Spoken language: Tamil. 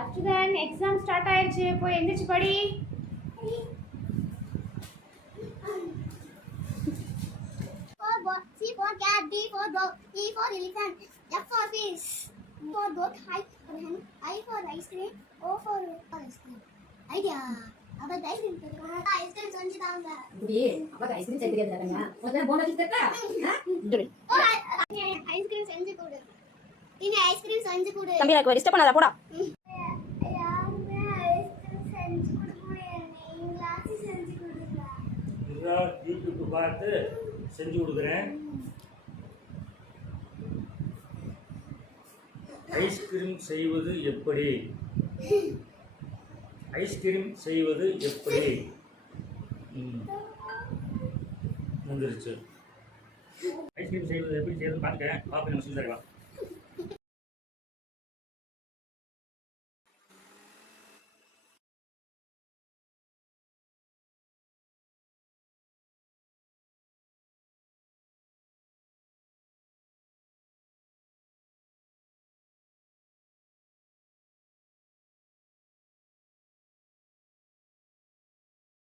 அச்சுதன் எக்ஸாம் ஸ்டார்ட் ஆயிடுச்சு, போய் எந்திரிச்சு படி. C for cat, D for dog, E for elephant, F for fish, for goat, I for hen, I for ice cream, O for ice cream. Idea. अब ice cream करना ice cream संजी दांगा ये अब ice cream चाहिए क्या करना मतलब बोना कितना का और ice cream संजी कोड इन्हें ice cream संजी कोड தம்பி எனக்கு டிஸ்டர்ப் பண்ணாத போடா यार मैं ice cream संजी कोड போறேன் நீ கிளாஸ் संजी कोडला இதா யூடியூப் பார்த்து செஞ்சு கொடுக்குறேன். ஐஸ்கிரீம் செய்வது எப்படி? ஐஸ்கிரீம் செய்வது எப்படி? வந்துருச்சு. ஐஸ்கிரீம் செய்வது எப்படி செய்யறதுன்னு பார்த்துட்டேன். பாப்பா நம்ம செஞ்சு தரலாம்.